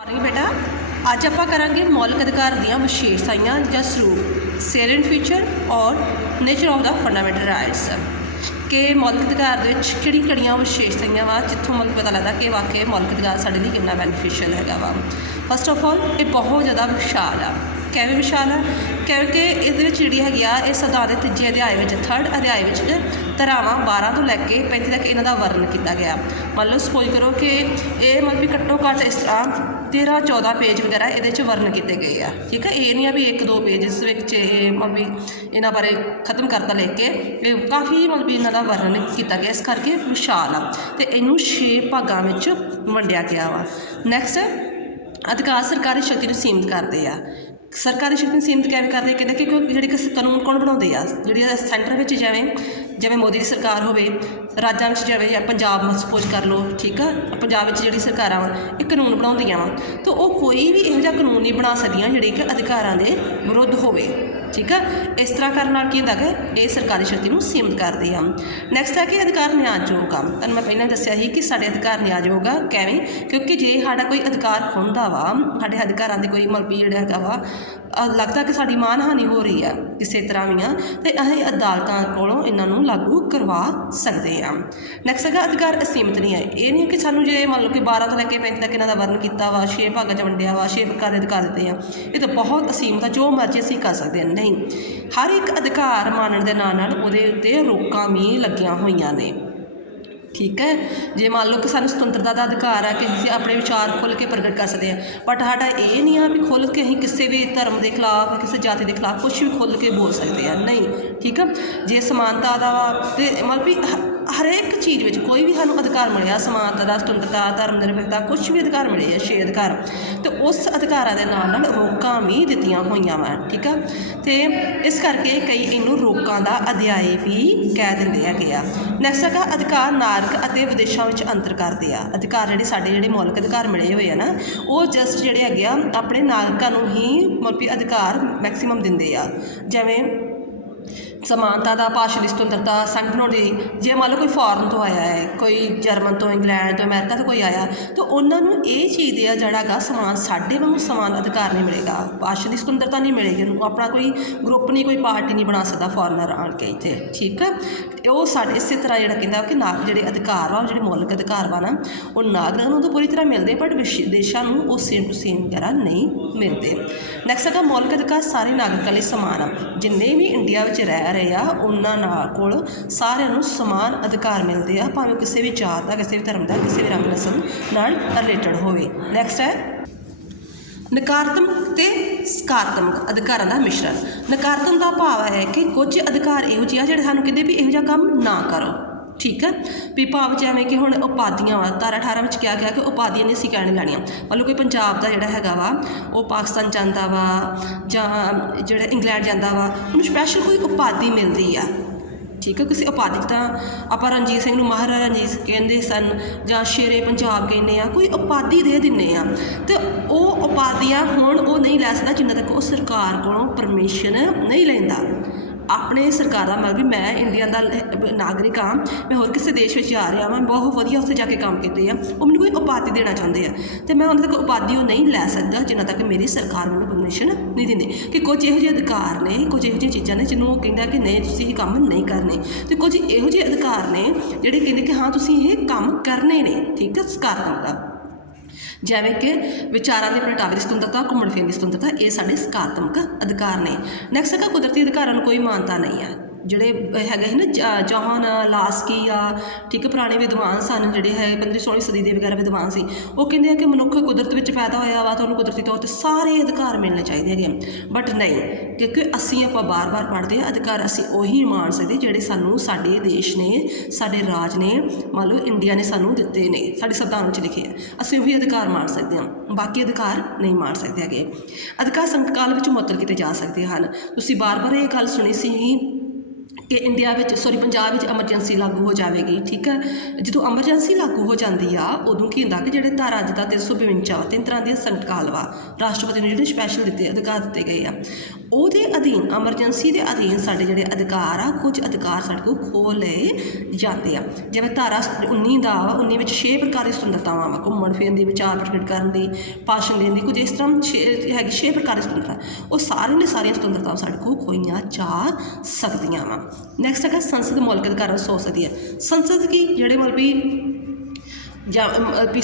Morning बेटा अज आप करांगे मौलिक अधिकार दीयां विशेषताइयां या स्वरूप सैलेंट फीचर और nature of the fundamental rights कि मौलिक अधिकार दे विच किहड़ियां विशेषताइयां वा जित्थों मतलब पता लगता कि वाकई मौलिक अधिकार साडे लई कितना बैनीफिशियल है वा। फस्ट ऑफ ऑल ये बहुत ज़्यादा विशाल आ। किवें विशाल है क्योंकि ये जी है संविधान के तीजे अध्याय में थर्ड अध्याय में धारावां 12 तो लैके 35 तक इन्हां दा वर्णन किया गया। मान लो सपोज करो कि ये मतलब भी घट्टो घट्ट इस तरह 13-14 पेज वगैरह ये वर्णन किए गए हैं। ठीक है, ये नहीं है भी 1-2 पेज इस मतलब भी इन्हां बारे खत्म करता लिख के काफ़ी मतलब भी इन्हां दा वर्णन किया गया, इस करके विशाल आ ते इनू 6 भागों में वंडिया गया वा। नैक्सट अधिकार सरकारी शक्ति को सीमित करते हैं। सरकारी शक्ति सीमित कैसे करते कहते कि जी कानून कौन बनाते हैं जी सेंटर में जिवें मोदी की सरकार हो राज्यों में जाए या पंजाब में सपोज कर लो। ठीक है, पंजाब में जी सरकार वा ये कानून बनाउंदियां वा तो वह कोई भी इहो जिहा कानून नहीं बना सकदियां जिहड़ी कि अधिकारां दे विरुद्ध होवे। ठीक है, इस तरह करने नाल की हुंदा कि ये सरकारी शक्ति को सीमित करते हैं। नैक्सट है कि अधिकार न्याययोग आ। तुहानूं मैं पहले दस्सिया ही कि साडे अधिकार न्याययोग आ किवें क्योंकि जे साडा कोई अधिकार खुंदा वा साडे अधिकारां दे कोई मतलब जिहड़ा हैगा वा लगता कि साडी मानहानि हो रही है किसी तरह भी तो असीं अदालतां कोलों इन्हां नूं लागू करवा सकते हैं। नैक्सट है अधिकार असीमित नहीं है। ये नहीं कि सानूं जे मान लो कि 12 तो लैके 35 तक इन्हां दा वर्णन किया वा 6 भागों च वंडिया वा 6 प्रकार के अधिकार दिते हैं। ये तो बहुत असीमित है, जो मर्जी असीं कर सकते हैं। नहीं, हर एक अधिकार मानण दे नाल नाल उहदे उत्ते रोकां भी लगियां होईयां ने। ठीक है, जे मान लो कि सानूं सुतंत्रता का अधिकार है कि असीं अपने विचार खुल के प्रगट कर सकते हैं, बट साडा ये नहीं है भी खुल के असीं किसी भी धर्म के खिलाफ किसी जाति के खिलाफ कुछ भी खुल के बोल सकते हैं। नहीं, ठीक है, जे समानता का तो मतलब भी हर एक चीज़ में कोई भी सानूं अधिकार मिले समानता का सुतंत्रता धर्म निरपेक्षता कुछ भी अधिकार मिले है 6 अधिकार तो उस अधिकारां दे नाल नाल रोकां भी दित्तियां होईयां वा। ठीक है, तो इस करके कई इनू रोकां दा अध्याय भी कह दिंदे हैगे आ। नैक्सट है अधिकार नागरिक अते विदेशों में अंतर करते हैं। अधिकार जिहड़े साडे जिहड़े मौलिक अधिकार मिले हुए हैं ना वो जस्ट जिहड़े हैगे आ अपने नागरिकां नूं ही मतलब भी अधिकार मैक्सीमम दिंदे आ। जिवें समानता का भाषा की सुतंत्रता संगठनों की जे मान लो कोई फॉरन तो आया है कोई जर्मन तो इंग्लैंड तो अमेरिका तो कोई आया तो उन्होंने ये चीज़ है जड़ा समान साढ़े वांगू समान अधिकार नहीं मिलेगा, भाषा की सुतंत्रता नहीं मिलेगी, उन्होंने अपना कोई ग्रुप नहीं कोई पार्टी नहीं बना सकता फॉरनर आन के इतने। ठीक है, वो साढ़े इस तरह जो कहता कि नाग जो अधिकार वा जो मौलिक अधिकार वा ना वो नागरिकों तो पूरी तरह मिलते बट विदेशों में वो सेम टू सेम वगैरह नहीं मिलते। नैक्सट है मौलिक अधिकार सारे नागरिकों लिए समान आ। जिन्ने भी इंडिया में रह रहे आ उन्होंने कोल सारिਆਂ समान अधिकार मिलते हैं भावें किसी भी जात का किसी भी धर्म का किसी भी रंग नस्ल नाल रिलेटेड होवे। नैक्सट है नकारात्मक ते सकारात्मक अधिकारों का मिश्रण। नकारात्मक का भाव है कि कुछ अधिकार इहो जिहा जिहड़े सानूं कहंदे भी इहो जिहा काम ना करो। ठीक है, भी भाव जिवें कि हुण उपाधियां वा धारा 18 में क्या गया कि उपाधियां नहीं असीं कहण लैणीआं। मान लो कोई पंजाब का जिहड़ा हैगा वा वो पाकिस्तान जांदा वा जां जिहड़ा इंग्लैंड जांदा वा उहनूं स्पैशल कोई उपाधि मिलदी आ। ठीक है, किसी उपाधि तो आप रणजीत सिंह महाराजा रणजीत सिंह कहते सन जां शेरे पंजाब कहने कोई उपाधि दे दिन्ने आ तो वो उपाधियां हुण वो नहीं लै सकदा जिन्ना तक वो सरकार कोलों परमिशन नहीं लैंदा। अपने सरकार का मतलब भी मैं इंडिया का नागरिक हाँ मैं होर किसी देश में जा रहा मैं बहुत वधिया उत्थे जाके काम किए हैं वो मैंने कोई उपाधि देना चाहते हैं तो मैं उन्होंने तक उपाधि नहीं लै सकता जिन्ना तक मेरी सरकार मैंने परमिशन नहीं देंदी। कि कुछ इहो ਜਿਹੇ अधिकार ने कुछ इहो जिहियां चीज़ां ने जिन्होंने वो कहता कि नहीं तुसीं ये काम नहीं करने तो कुछ इहो ਜਿਹੇ अधिकार ने जिहड़े कहते कि हाँ तुसीं ये काम करने ने। ठीक है, सकारात्मक का जिवें कि विचारां के प्रगटावे की सुतंत्रता घूमण फिरन की सुतंत्रता ये साडे सकारात्मक अधिकार ने। नैक्सट है कुदरती अधिकारां नूं कोई मानता नहीं है जिहड़े हैगे ना जॉन लास्की आ। ठीक है, पुराने विद्वान सन जिहड़े है 15-16वीं सदी के वगैरह विद्वान सी वो कहते हैं कि मनुख कुदरत में पैदा होया वा तो उन्होंने कुदरती तौर पर सारे अधिकार मिलने चाहिए हैं बट नहीं क्योंकि असीं आपां बार बार पढ़ते हैं अधिकार असीं उही मान सकते जिहड़े सानूं साडे देश ने साडे राज ने मान लो इंडिया ने सानूं दित्ते ने साडे संविधान में लिखे हैं असीं उही अधिकार मान सकते हैं बाकी अधिकार नहीं मान सकते हैगे। अधिकार संकट काल में मुअत्तल किए जा सकते हैं। तुसीं बार बार ये गल सुनी सी कि इंडिया में सॉरी पंजाब में एमरजेंसी लागू हो जाएगी। ठीक है, जो एमरजेंसी लागू हो जाती आ उदों की होंदा कि जो धारा जिदा 352 वा 3 तरह के संकट काल वा राष्ट्रपति ने जो स्पैशल दिते अधिकार दिते गए ਉਹਦੇ ਅਧੀਨ ਐਮਰਜੈਂਸੀ ਦੇ ਅਧੀਨ ਸਾਡੇ ਜਿਹੜੇ ਅਧਿਕਾਰ ਆ, ਕੁਝ ਅਧਿਕਾਰ ਸਾਡੇ ਕੋਲ ਖੋਹ ਲਏ ਜਾਂਦੇ ਆ। ਜਿਵੇਂ ਧਾਰਾ 19 ਦਾ 19 ਵਿੱਚ 6 ਪ੍ਰਕਾਰ ਦੀ ਸੁਤੰਤਰਤਾਵਾਂ ਵਾ, ਘੁੰਮਣ ਫਿਰਨ ਦੀ, ਵਿਚਾਰ ਪ੍ਰਗਟ ਕਰਨ ਦੀ, ਭਾਸ਼ਣ ਦੇਣ ਦੀ, ਕੁਝ ਇਸ ਤਰ੍ਹਾਂ ਹੈਗੀ 6 ਪ੍ਰਕਾਰ ਦੀ ਸੁਤੰਤਰਤਾ। ਉਹ ਸਾਰੀਆਂ ਦੀਆਂ ਸਾਰੀਆਂ ਸੁਤੰਤਰਤਾਵਾਂ ਸਾਡੇ ਕੋਲ ਖੋਹੀਆਂ ਜਾ ਸਕਦੀਆਂ ਵਾ। ਨੈਕਸਟ ਹੈਗਾ ਸੰਸਦ ਮੌਲਿਕ ਅਧਿਕਾਰਾਂ ਨੂੰ ਸੋਚ ਸਕਦੀ ਹੈ। ਸੰਸਦ ਕੀ ਜਿਹੜੇ ਮਤਲਬ ਵੀ ਜਾਂ ਵੀ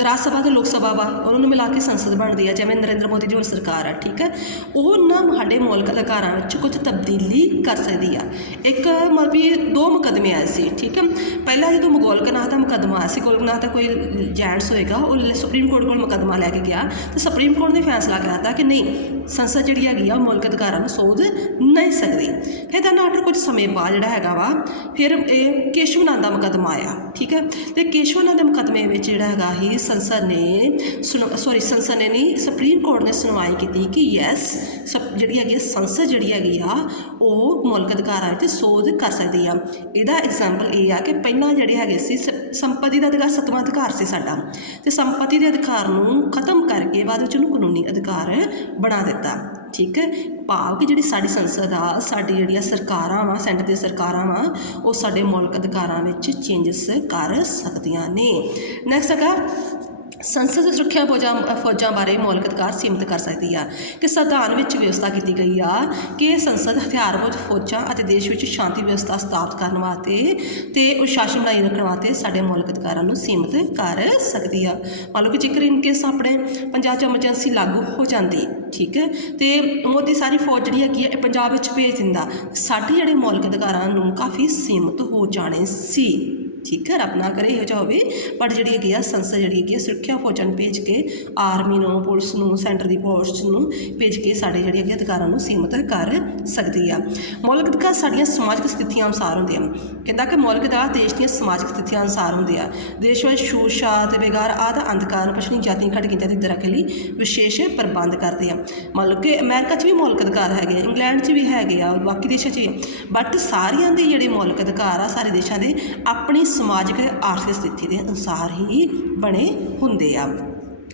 ਰਾਜ ਸਭਾ ਅਤੇ ਲੋਕ ਸਭਾ ਵਾ, ਉਹਨਾਂ ਨੂੰ ਮਿਲਾ ਕੇ ਸੰਸਦ ਬਣਦੀ ਹੈ। ਜਿਵੇਂ ਨਰਿੰਦਰ ਮੋਦੀ ਦੀ ਹੁਣ ਸਰਕਾਰ ਹੈ, ਠੀਕ ਹੈ, ਉਹ ਨਾ ਸਾਡੇ ਮੌਲਿਕ ਅਧਿਕਾਰਾਂ ਵਿੱਚ ਕੁਝ ਤਬਦੀਲੀ ਕਰ ਸਕਦੀ ਆ। ਇੱਕ ਮਤਲਬ ਵੀ 2 ਮੁਕੱਦਮੇ ਆਏ ਸੀ, ਠੀਕ ਹੈ। ਪਹਿਲਾਂ ਜਦੋਂ ਗੋਲਕਨਾਥ ਦਾ ਮੁਕੱਦਮਾ ਆਇਆ ਸੀ, ਗੋਲਕਨਾਥ ਦਾ ਕੋਈ ਜੈਂਟਸ ਹੋਏਗਾ, ਉਹ ਸੁਪਰੀਮ ਕੋਰਟ ਕੋਲ ਮੁਕੱਦਮਾ ਲੈ ਕੇ ਗਿਆ ਅਤੇ ਸੁਪਰੀਮ ਕੋਰਟ ਨੇ ਫੈਸਲਾ ਕਰਾਤਾ ਕਿ ਨਹੀਂ, ਸੰਸਦ ਜਿਹੜੀ ਹੈਗੀ ਆ ਮੌਲਿਕ ਅਧਿਕਾਰਾਂ ਨੂੰ ਸੋਧ ਨਹੀਂ ਸਕਦੀ। ਫਿਰ ਤਾਂ ਆਫਟਰ ਕੁਝ ਸਮੇਂ ਬਾਅਦ ਜਿਹੜਾ ਹੈਗਾ ਵਾ, ਫਿਰ ਇਹ ਕੇਸ਼ਵ ਨੰਦ ਦਾ ਮੁਕੱਦਮਾ ਆਇਆ, ਠੀਕ ਹੈ। ਅਤੇ ਕੇਸ਼ਵ ਨੰਦ ਦੇ ਮੁਕੱਦਮੇ ਵਿੱਚ ਜਿਹੜਾ ਹੈਗਾ ਹੀ ਸੰਸਦ ਨੇ ਨਹੀਂ, ਸੁਪਰੀਮ ਕੋਰਟ ਨੇ ਸੁਣਵਾਈ ਕੀਤੀ ਕਿ ਯੈਸ, ਜਿਹੜੀ ਹੈਗੀ ਸੰਸਦ ਜਿਹੜੀ ਹੈਗੀ ਆ ਉਹ ਮੌਲਿਕ ਅਧਿਕਾਰਾਂ ਵਿੱਚ ਸੋਧ ਕਰ ਸਕਦੀ ਆ। ਇਹਦਾ ਐਗਜ਼ਾਮਪਲ ਇਹ ਆ ਕਿ ਪਹਿਲਾਂ ਜਿਹੜੇ ਹੈਗੇ ਸੀ ਸੰਪਤੀ ਦਾ ਅਧਿਕਾਰ 7ਵਾਂ ਅਧਿਕਾਰ ਸੀ ਸਾਡਾ, ਅਤੇ ਸੰਪਤੀ ਦੇ ਅਧਿਕਾਰ ਨੂੰ ਖਤਮ ਕਰਕੇ ਬਾਅਦ ਵਿੱਚ ਉਹਨੂੰ ਕਾਨੂੰਨੀ ਅਧਿਕਾਰ ਬਣਾ ਦਿੱਤਾ, ਠੀਕ ਹੈ। ਭਾਵ ਕਿ ਜਿਹੜੀ ਸਾਡੀ ਸੰਸਦ ਆ, ਸਾਡੀ ਜਿਹੜੀਆਂ ਸਰਕਾਰਾਂ ਵਾ, ਸੈਂਟਰ ਦੀਆਂ ਸਰਕਾਰਾਂ ਵਾ, ਉਹ ਸਾਡੇ ਮੌਲਿਕ ਅਧਿਕਾਰਾਂ ਵਿੱਚ ਚੇਂਜਸ ਕਰ ਸਕਦੀਆਂ ਨੇ। ਨੈਕਸਟ ਹੈਗਾ ਸੰਸਦ ਦੀ ਸੁਰੱਖਿਆ ਫੌਜਾਂ ਬਾਰੇ ਮੌਲਿਕ ਅਧਿਕਾਰ ਸੀਮਿਤ ਕਰ ਸਕਦੀ ਆ। ਕਿ ਸੰਵਿਧਾਨ ਵਿੱਚ ਵਿਵਸਥਾ ਕੀਤੀ ਗਈ ਆ ਕਿ ਸੰਸਦ ਹਥਿਆਰਬੰਦ ਫੌਜਾਂ ਅਤੇ ਦੇਸ਼ ਵਿੱਚ ਸ਼ਾਂਤੀ ਵਿਵਸਥਾ ਸਥਾਪਿਤ ਕਰਨ ਵਾਸਤੇ ਅਤੇ ਅਨੁਸ਼ਾਸਨ ਬਣਾਈ ਰੱਖਣ ਵਾਸਤੇ ਸਾਡੇ ਮੌਲਿਕ ਅਧਿਕਾਰਾਂ ਨੂੰ ਸੀਮਿਤ ਕਰ ਸਕਦੀ ਆ। ਮੰਨ ਲਓ ਕਿ ਜੇਕਰ ਇਨ ਕੇਸ ਆਪਣੇ ਪੰਜਾਬ 'ਚ ਐਮਰਜੈਂਸੀ ਲਾਗੂ ਹੋ ਜਾਂਦੀ, ਠੀਕ ਹੈ, ਅਤੇ ਮੋਦੀ ਸਾਰੀ ਫੌਜ ਜਿਹੜੀ ਹੈਗੀ ਹੈ ਇਹ ਪੰਜਾਬ ਵਿੱਚ ਭੇਜ ਦਿੰਦਾ, ਸਾਡੇ ਜਿਹੜੇ ਮੌਲਿਕ ਅਧਿਕਾਰਾਂ ਨੂੰ ਕਾਫੀ ਸੀਮਿਤ ਹੋ ਜਾਣੇ ਸੀ, ਠੀਕ ਹੈ। ਰੱਬ ਨਾ ਕਰੇ ਇਹੋ ਜਿਹਾ ਹੋਵੇ, ਪਰ ਜਿਹੜੀ ਹੈਗੀ ਆ ਸੰਸਦ ਜਿਹੜੀ ਹੈਗੀ ਆ ਸੁਰੱਖਿਆ ਫੌਜਾਂ ਨੂੰ ਭੇਜ ਕੇ, ਆਰਮੀ ਨੂੰ, ਪੁਲਿਸ ਨੂੰ, ਸੈਂਟਰ ਦੀ ਫੋਰਸ ਨੂੰ ਭੇਜ ਕੇ ਸਾਡੇ ਜਿਹੜੇ ਹੈਗੇ ਅਧਿਕਾਰਾਂ ਨੂੰ ਸੀਮਿਤ ਕਰ ਸਕਦੀ ਆ। ਮੌਲਿਕ ਅਧਿਕਾਰ ਸਾਡੀਆਂ ਸਮਾਜਿਕ ਸਥਿਤੀਆਂ ਅਨੁਸਾਰ ਹੁੰਦੇ ਹਨ। ਕਹਿੰਦਾ ਕਿ ਮੌਲਿਕ ਅਧਿਕਾਰ ਦੇਸ਼ ਦੀਆਂ ਸਮਾਜਿਕ ਸਥਿਤੀਆਂ ਅਨੁਸਾਰ ਹੁੰਦੇ ਆ। ਦੇਸ਼ ਵਿੱਚ ਛੂਤ ਛਾਤ, ਬੇਗਾਰ ਆਦਿ ਅੰਧਕਾਰ, ਪਛੜੀ ਜਾਤੀਆਂ, ਘੱਟ ਗਿਣਤੀਆਂ ਦੀ ਰੱਖਣ ਲਈ ਵਿਸ਼ੇਸ਼ ਪ੍ਰਬੰਧ ਕਰਦੇ ਆ। ਮੰਨ ਲਓ ਕਿ ਅਮਰੀਕਾ 'ਚ ਵੀ ਮੌਲਿਕ ਅਧਿਕਾਰ ਹੈਗੇ ਆ, ਇੰਗਲੈਂਡ 'ਚ ਵੀ ਹੈਗੇ ਆ, ਬਾਕੀ ਦੇਸ਼ਾਂ 'ਚ, ਬਟ ਸਾਰਿਆਂ ਦੇ ਜਿਹੜੇ ਮੌਲਿਕ ਅਧਿਕਾਰ ਆ ਸਾਰੇ ਦੇਸ਼ਾਂ ਦੇ ਆਪਣੀ ਸਮਾਜਿਕ ਆਰਥਿਕ ਸਥਿਤੀ ਦੇ ਅਨੁਸਾਰ ਹੀ ਬਣੇ ਹੁੰਦੇ ਆ।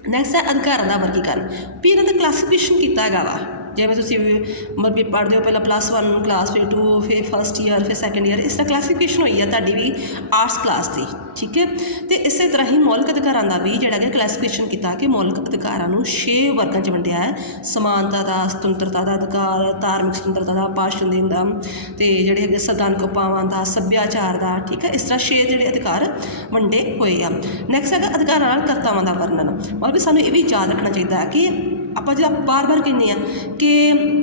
ਨੈਕਸਟ ਹੈ ਅਧਿਕਾਰਾਂ ਦਾ ਵਰਗੀਕਰਨ। ਵੀ ਇਹਨਾਂ ਦਾ ਕਲਾਸੀਫਿਕੇਸ਼ਨ ਕੀਤਾ ਹੈਗਾ ਵਾ। ਜਿਵੇਂ ਤੁਸੀਂ ਮਤਲਬ ਵੀ ਪੜ੍ਹਦੇ ਹੋ, ਪਹਿਲਾਂ +1 ਕਲਾਸ, ਫਿਰ 2, ਫਿਰ ਫਸਟ ਈਅਰ, ਫਿਰ ਸੈਕੰਡ ਈਅਰ, ਇਸ ਤਰ੍ਹਾਂ ਕਲਾਸੀਫਿਕੇਸ਼ਨ ਹੋਈ ਆ ਤੁਹਾਡੀ ਵੀ ਆਰਟਸ ਕਲਾਸ ਦੀ, ਠੀਕ ਹੈ। ਅਤੇ ਇਸੇ ਤਰ੍ਹਾਂ ਹੀ ਮੌਲਿਕ ਅਧਿਕਾਰਾਂ ਦਾ ਵੀ ਜਿਹੜਾ ਕਿ ਕਲਾਸੀਫਿਕੇਸ਼ਨ ਕੀਤਾ ਕਿ ਮੌਲਿਕ ਅਧਿਕਾਰਾਂ ਨੂੰ 6 ਵਰਗਾਂ 'ਚ ਵੰਡਿਆ ਹੈ। ਸਮਾਨਤਾ ਦਾ, ਸੁਤੰਤਰਤਾ ਦਾ ਅਧਿਕਾਰ, ਧਾਰਮਿਕ ਸੁਤੰਤਰਤਾ ਦਾ, ਭਾਸ਼ਣ ਦੇਣ ਦਾ, ਅਤੇ ਜਿਹੜੇ ਹੈਗੇ ਸੰਵਿਧਾਨਕ ਉਪਾਵਾਂ ਦਾ, ਸੱਭਿਆਚਾਰ ਦਾ, ਠੀਕ ਹੈ। ਇਸ ਤਰ੍ਹਾਂ 6 ਜਿਹੜੇ ਅਧਿਕਾਰ ਵੰਡੇ ਹੋਏ ਆ। ਨੈਕਸਟ ਹੈਗਾ ਅਧਿਕਾਰਾਂ ਨਾਲ ਕਰਤਾਵਾਂ ਦਾ ਵਰਣਨ। ਮਤਲਬ ਵੀ ਸਾਨੂੰ ਇਹ ਵੀ ਯਾਦ ਰੱਖਣਾ ਚਾਹੀਦਾ ਹੈ ਕਿ ਆਪਾਂ ਜਿਹੜਾ ਬਾਰ-ਬਾਰ ਕਹਿੰਦੇ ਹਾਂ ਕਿ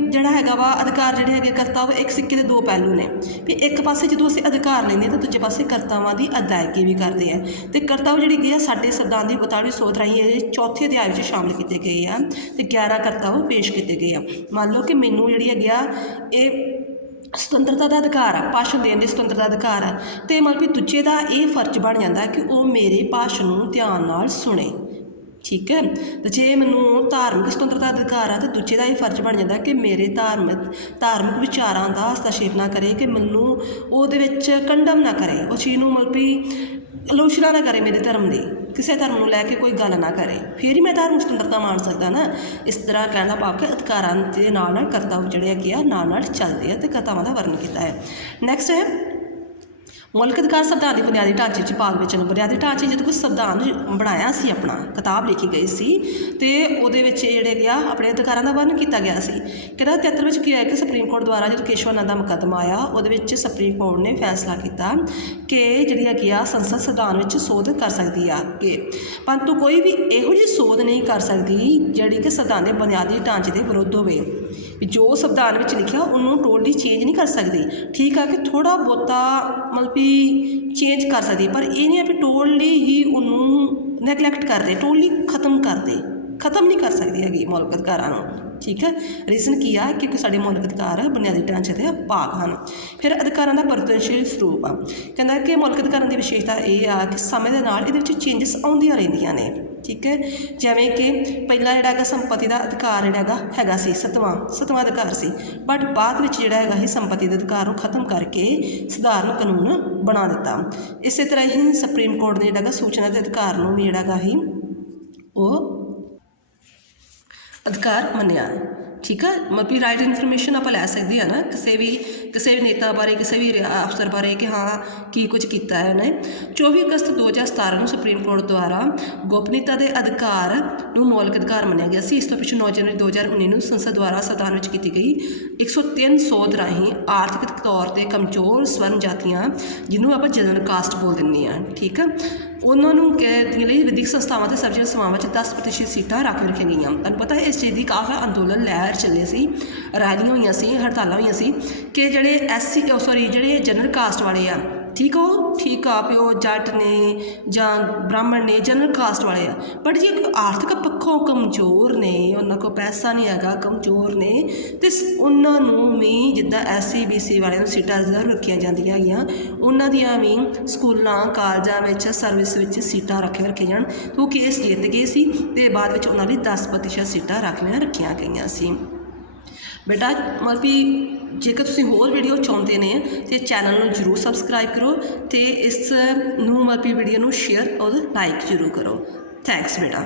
ਜਿਹੜਾ ਹੈਗਾ ਵਾ ਅਧਿਕਾਰ ਜਿਹੜੇ ਹੈਗੇ ਕਰਤੱਵ ਇੱਕ ਸਿੱਕੇ ਦੇ 2 ਪਹਿਲੂ ਨੇ। ਵੀ ਇੱਕ ਪਾਸੇ ਜਦੋਂ ਅਸੀਂ ਅਧਿਕਾਰ ਲੈਂਦੇ ਹਾਂ ਤਾਂ ਦੂਜੇ ਪਾਸੇ ਕਰਤਾਵਾਂ ਦੀ ਅਦਾਇਗੀ ਵੀ ਕਰਦੇ ਆ। ਅਤੇ ਕਰਤੱਵ ਜਿਹੜੀ ਹੈਗੇ ਆ ਸਾਡੇ ਸੰਵਿਧਾਨ ਦੀ 42ਵੀਂ ਸੋਧ ਰਾਹੀਂ ਇਹ 4ਥੇ ਅਧਿਆਇ ਵਿੱਚ ਸ਼ਾਮਿਲ ਕੀਤੇ ਗਏ ਆ, ਅਤੇ 11 ਕਰਤੱਵ ਪੇਸ਼ ਕੀਤੇ ਗਏ ਆ। ਮੰਨ ਲਓ ਕਿ ਮੈਨੂੰ ਜਿਹੜੀ ਹੈਗੀ ਆ ਇਹ ਸੁਤੰਤਰਤਾ ਦਾ ਅਧਿਕਾਰ ਆ, ਭਾਸ਼ਣ ਦੇਣ ਦੀ ਸੁਤੰਤਰਤਾ ਦਾ ਅਧਿਕਾਰ ਆ, ਅਤੇ ਮਤਲਬ ਕਿ ਦੂਜੇ ਦਾ ਇਹ ਫਰਜ਼ ਬਣ ਜਾਂਦਾ ਕਿ ਉਹ ਮੇਰੇ ਭਾਸ਼ਣ ਨੂੰ ਧਿਆਨ ਨਾਲ ਸੁਣੇ, ਠੀਕ ਹੈ। ਅਤੇ ਜੇ ਮੈਨੂੰ ਧਾਰਮਿਕ ਸੁਤੰਤਰਤਾ ਦਾ ਅਧਿਕਾਰ ਆ, ਤਾਂ ਦੂਜੇ ਦਾ ਇਹ ਫਰਜ਼ ਬਣ ਜਾਂਦਾ ਕਿ ਮੇਰੇ ਧਾਰਮਿਕ ਵਿਚਾਰਾਂ ਦਾ ਹਸਤਾਖੇਪ ਨਾ ਕਰੇ, ਕਿ ਮੈਨੂੰ ਉਹਦੇ ਵਿੱਚ ਕੰਡਮ ਨਾ ਕਰੇ, ਉਸ ਚੀਜ਼ ਨੂੰ ਮਤਲਬ ਵੀ ਆਲੋਚਨਾ ਨਾ ਕਰੇ, ਮੇਰੇ ਧਰਮ ਦੀ ਕਿਸੇ ਧਰਮ ਨੂੰ ਲੈ ਕੇ ਕੋਈ ਗੱਲ ਨਾ ਕਰੇ, ਫਿਰ ਹੀ ਮੈਂ ਧਾਰਮਿਕ ਸੁਤੰਤਰਤਾ ਮਾਣ ਸਕਦਾ ਨਾ। ਇਸ ਤਰ੍ਹਾਂ ਕਹਿਣ ਦਾ ਭਾਵ ਕਿ ਅਧਿਕਾਰਾਂ ਦੇ ਨਾਲ ਨਾਲ ਕਰਤੱਵ ਜਿਹੜੇ ਹੈਗੇ ਆ ਨਾਲ ਨਾਲ ਚੱਲਦੇ ਆ, ਅਤੇ ਕਰਤੱਵਾਂ ਦਾ ਵਰਣਨ ਕੀਤਾ ਹੈ। ਨੈਕਸਟ ਹੈ ਮੌਲਿਕ ਅਧਿਕਾਰ ਸੰਵਿਧਾਨ ਦੀ ਬੁਨਿਆਦੀ ਢਾਂਚੇ 'ਚ ਭਾਗ ਵਿੱਚ ਬੁਨਿਆਦੀ ਢਾਂਚੇ ਜਦੋਂ ਕੋਈ ਸੰਵਿਧਾਨ ਬਣਾਇਆ ਸੀ, ਆਪਣਾ ਕਿਤਾਬ ਲਿਖੀ ਗਈ ਸੀ, ਅਤੇ ਉਹਦੇ ਵਿੱਚ ਜਿਹੜੇ ਗਿਆ ਆਪਣੇ ਅਧਿਕਾਰਾਂ ਦਾ ਵਰਣਨ ਕੀਤਾ ਗਿਆ ਸੀ। ਕਹਿੰਦਾ 73 ਵਿੱਚ ਕੀ ਹੋਇਆ ਕਿ ਸੁਪਰੀਮ ਕੋਰਟ ਦੁਆਰਾ ਜਦੋਂ ਕੇਸ਼ਵ ਨੰਦ ਦਾ ਮੁਕੱਦਮਾ ਆਇਆ, ਉਹਦੇ ਵਿੱਚ ਸੁਪਰੀਮ ਕੋਰਟ ਨੇ ਫੈਸਲਾ ਕੀਤਾ ਕਿ ਜਿਹੜੀ ਹੈਗੀ ਆ ਸੰਸਦ ਸੰਵਿਧਾਨ ਵਿੱਚ ਸੋਧ ਕਰ ਸਕਦੀ ਆ, ਕਿ ਪਰੰਤੂ ਕੋਈ ਵੀ ਇਹੋ ਜਿਹੀ ਸੋਧ ਨਹੀਂ ਕਰ ਸਕਦੀ ਜਿਹੜੀ ਕਿ ਸੰਵਿਧਾਨ ਦੇ ਬੁਨਿਆਦੀ ਢਾਂਚੇ ਦੇ ਵਿਰੁੱਧ ਹੋਵੇ। ਵੀ ਜੋ ਸੰਵਿਧਾਨ ਵਿੱਚ ਲਿਖਿਆ ਉਹਨੂੰ ਟੋਟਲੀ ਚੇਂਜ ਨਹੀਂ ਕਰ ਸਕਦੀ, ਠੀਕ ਆ, ਕਿ ਥੋੜ੍ਹਾ ਬਹੁਤਾ ਮਤਲਬ ਵੀ ਚੇਂਜ ਕਰ ਸਕਦੀ, ਪਰ ਇਹ ਨਹੀਂ ਆ ਵੀ ਟੋਟਲੀ ਹੀ ਉਹਨੂੰ ਨੈਗਲੈਕਟ ਕਰ ਦੇ, ਟੋਟਲੀ ਖਤਮ ਨਹੀਂ ਕਰ ਸਕਦੀ ਹੈਗੀ ਮੌਲਿਕ ਅਧਿਕਾਰਾਂ ਨੂੰ, ਠੀਕ ਹੈ। ਰੀਜ਼ਨ ਕੀ ਆ? ਕਿਉਂਕਿ ਸਾਡੇ ਮੌਲਿਕ ਅਧਿਕਾਰ ਬੁਨਿਆਦੀ ਢਾਂਚੇ ਦੇ ਭਾਗ ਹਨ। ਫਿਰ ਅਧਿਕਾਰਾਂ ਦਾ ਪਰਿਵਰਤਨਸ਼ੀਲ ਸਰੂਪ ਆ। ਕਹਿੰਦਾ ਕਿ ਮੌਲਿਕ ਅਧਿਕਾਰਾਂ ਦੀ ਵਿਸ਼ੇਸ਼ਤਾ ਇਹ ਆ ਕਿ ਸਮੇਂ ਦੇ ਨਾਲ ਇਹਦੇ ਵਿੱਚ ਚੇਂਜਸ ਆਉਂਦੀਆਂ ਰਹਿੰਦੀਆਂ ਨੇ, ਠੀਕ ਹੈ। ਜਿਵੇਂ ਕਿ ਪਹਿਲਾਂ ਜਿਹੜਾ ਹੈਗਾ ਸੰਪਤੀ ਦਾ ਅਧਿਕਾਰ ਜਿਹੜਾ ਹੈਗਾ ਸੀ ਸੱਤਵਾਂ ਅਧਿਕਾਰ ਸੀ, ਬਟ ਬਾਅਦ ਵਿੱਚ ਜਿਹੜਾ ਹੈਗਾ ਸੀ ਸੰਪਤੀ ਦੇ ਅਧਿਕਾਰ ਨੂੰ ਖਤਮ ਕਰਕੇ ਸਧਾਰਨ ਕਾਨੂੰਨ ਬਣਾ ਦਿੱਤਾ। ਇਸੇ ਤਰ੍ਹਾਂ ਹੀ ਸੁਪਰੀਮ ਕੋਰਟ ਨੇ ਜਿਹੜਾ ਹੈਗਾ ਸੂਚਨਾ ਦੇ ਅਧਿਕਾਰ ਨੂੰ ਵੀ ਜਿਹੜਾ ਹੈਗਾ ਹੀ ਉਹ ਅਧਿਕਾਰ ਮੰਨਿਆ। ठीक है, मतलब राइट इन्फॉर्मेशन आप लै सकते हैं ना किसी भी नेता बारे, किसी भी अफसर बारे कि हाँ की कुछ किया है उन्हें। 24 अगस्त 2017 को सुप्रीम कोर्ट द्वारा गोपनीयता के अधिकार नूं मौलिक अधिकार मनिया गया सी। इस तो पिछे 9 जनवरी 2019 संसद द्वारा संविधान में की गई 103 सोध राही आर्थिक तौर पर कमजोर स्वर्ण जातियां जिन्होंने आप जनरल कास्ट बोल देंगे हैं, ठीक है, उन्होंने विधिक संस्थावां ते सर्वजनिक सभावां 10% सीटां रख रखिया गई। तुहानूं पता है इस चीज़ की काफ़ी अंदोलन लहर चले सी, रैलियां हुई सी, हड़तालां हुई सी कि जिहड़े SC सॉरी जिहड़े जनरल कास्ट वाले आ, ठीक आ भी वो जट ने जां ब्राह्मण ने जनरल कास्ट वाले आ, बट जी आर्थिक पक्षों कमजोर ने, उन्होंने को पैसा नहीं है, कमजोर ने, तो उन्होंने भी जिद्दां SC BC वाले सीटां रिजर्व रखिया जांदियां हैगियां, उन्हां दियां भी स्कूलों कालजां विच सर्विस विच सीटां रखी जाण। तो केस जित गए सी ते बाद विच उन्हां दी 10% सीटां रखिया गईयां सी। बेटा मतलब भी जेकर तुसीं होर वीडियो चाहुंदे ने तो चैनल नूं जरूर सबसक्राइब करो तो इस नूं मतलब वीडियो नूं शेयर और लाइक जरूर करो। थैंक्स बेटा।